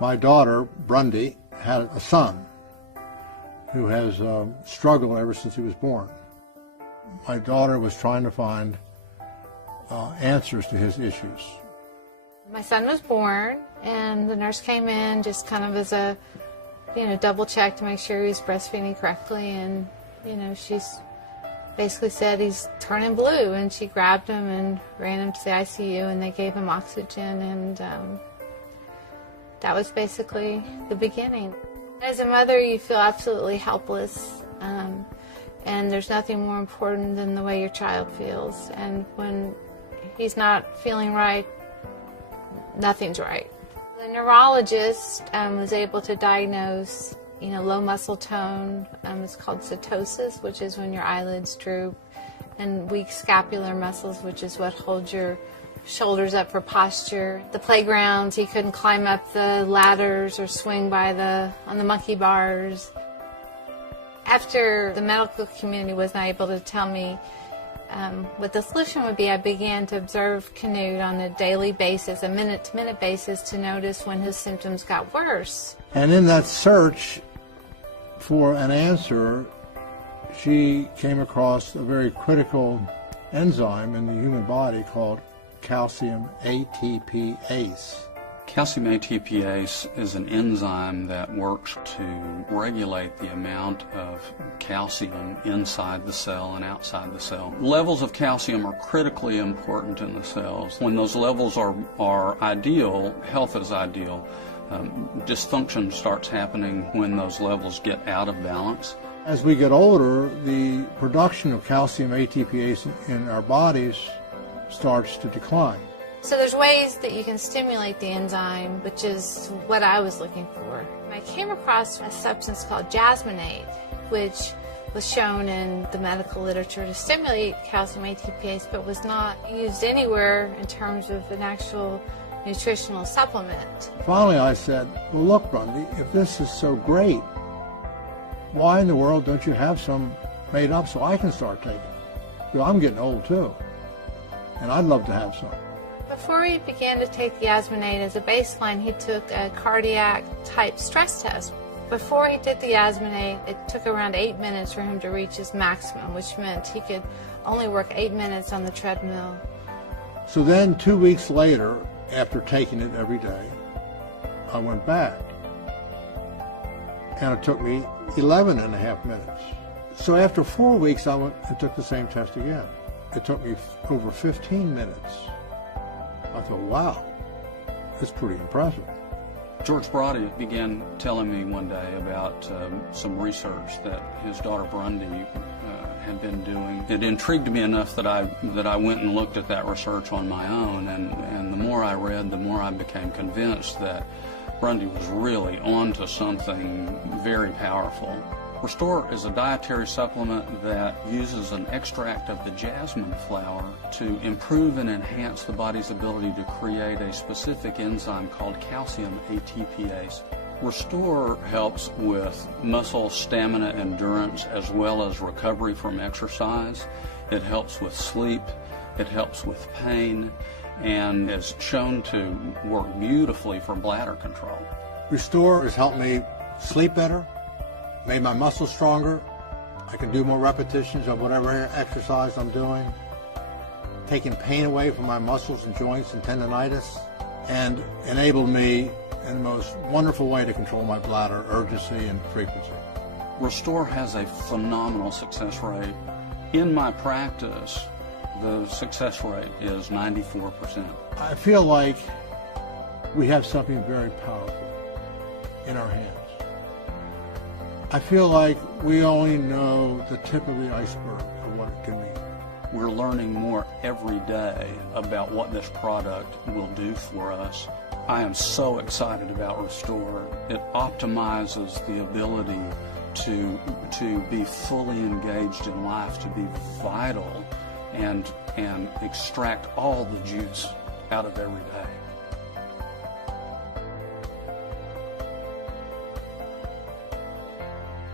My daughter, Brundy, had a son who has struggled ever since he was born. My daughter was trying to find answers to his issues. My son was born, and the nurse came in just kind of as a, double check to make sure he was breastfeeding correctly, and, she's basically said he's turning blue, and she grabbed him and ran him to the ICU, and they gave him oxygen, and that was basically the beginning. As a mother, you feel absolutely helpless, and there's nothing more important than the way your child feels, and when he's not feeling right, nothing's right. The neurologist was able to diagnose, low muscle tone. It's called setosis, which is when your eyelids droop, and weak scapular muscles, which is what holds your shoulders up for posture. The playgrounds, he couldn't climb up the ladders or swing on the monkey bars. After the medical community was not able to tell me what the solution would be, I began to observe Canute on a daily basis, a minute-to-minute basis, to notice when his symptoms got worse. And in that search for an answer, she came across a very critical enzyme in the human body called calcium ATPase. Calcium ATPase is an enzyme that works to regulate the amount of calcium inside the cell and outside the cell. Levels of calcium are critically important in the cells. When those levels are ideal, health is ideal. Dysfunction starts happening when those levels get out of balance. As we get older, the production of calcium ATPase in our bodies starts to decline. So there's ways that you can stimulate the enzyme, which is what I was looking for. I came across a substance called jasmonate, which was shown in the medical literature to stimulate calcium ATPase, but was not used anywhere in terms of an actual nutritional supplement. Finally, I said, well, look, Bundy, if this is so great, why in the world don't you have some made up so I can start taking it? Because I'm getting old, too, and I'd love to have some. Before he began to take the jasmonate as a baseline, he took a cardiac-type stress test. Before he did the jasmonate, it took around 8 minutes for him to reach his maximum, which meant he could only work 8 minutes on the treadmill. So then 2 weeks later, after taking it every day, I went back. And it took me 11 and a half minutes. So after 4 weeks, I went and took the same test again. It took me over 15 minutes. I thought, wow, that's pretty impressive. George Brody began telling me one day about some research that his daughter Brundy had been doing. It intrigued me enough that I went and looked at that research on my own, and the more I read, the more I became convinced that Brundy was really onto something very powerful. ReStor is a dietary supplement that uses an extract of the jasmine flower to improve and enhance the body's ability to create a specific enzyme called calcium ATPase. ReStor helps with muscle stamina endurance as well as recovery from exercise. It helps with sleep. It helps with pain, and is shown to work beautifully for bladder control. ReStor has helped me sleep better, made my muscles stronger. I can do more repetitions of whatever exercise I'm doing, taking pain away from my muscles and joints and tendonitis, and enabled me in the most wonderful way to control my bladder, urgency and frequency. ReStor has a phenomenal success rate. In my practice, the success rate is 94%. I feel like we have something very powerful in our hands. I feel like we only know the tip of the iceberg of what it can mean. We're learning more every day about what this product will do for us. I am so excited about ReStor. It optimizes the ability to be fully engaged in life, to be vital, and extract all the juice out of every day.